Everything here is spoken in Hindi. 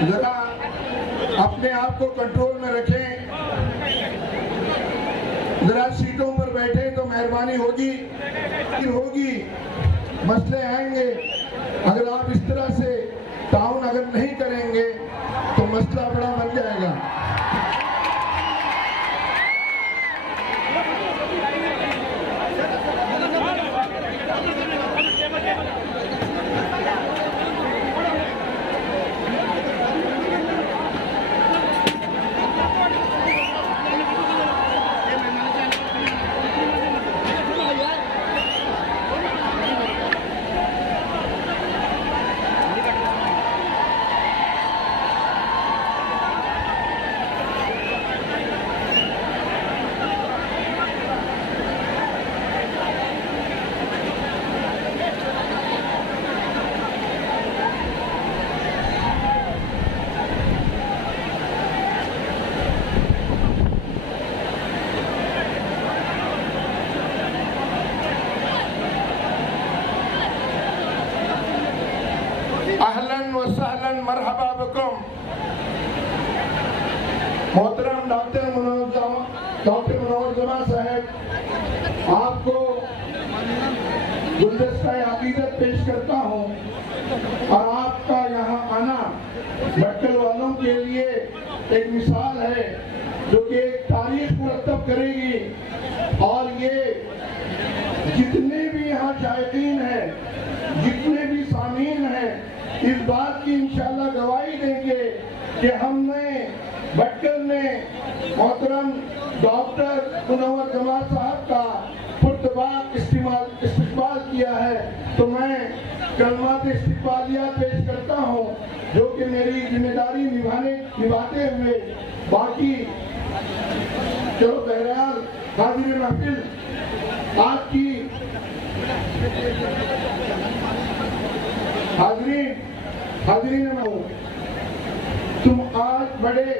जरा अपने आप को कंट्रोल में रखें, जरा सीटों पर बैठे तो मेहरबानी होगी। मसले आएंगे, अगर आप इस तरह से टाउन अगर नहीं करेंगे तो मसला बड़ा बन जाएगा। अहलन व सहलन मरहबा बिकुम। मोहतरम डॉक्टर मुनव्वर जमा साहब, आपको गुलदस्ता-ए अकीदत पेश करता हूँ और आपका यहाँ आना भटकल वालों के लिए एक मिसाल है जो कि एक तारीख मुरतब करेगी। और ये जितने भी यहाँ जायकीन हैं, जितने भी सामीन हैं, इस बात की इंशाअल्लाह गवाही देंगे कि हमने भटकल में मोहतरम डॉक्टर मुनव्वर जमाल साहब का पुरतबाक इस्तेमाल किया है। तो मैं कलमात इस्तिक़बालिया पेश करता हूँ जो कि मेरी जिम्मेदारी निभाते हुए बाकी चलो बहरहाल हाजिर महफिल आपकी हाजरीन मैं हूँ। तुम आज बड़े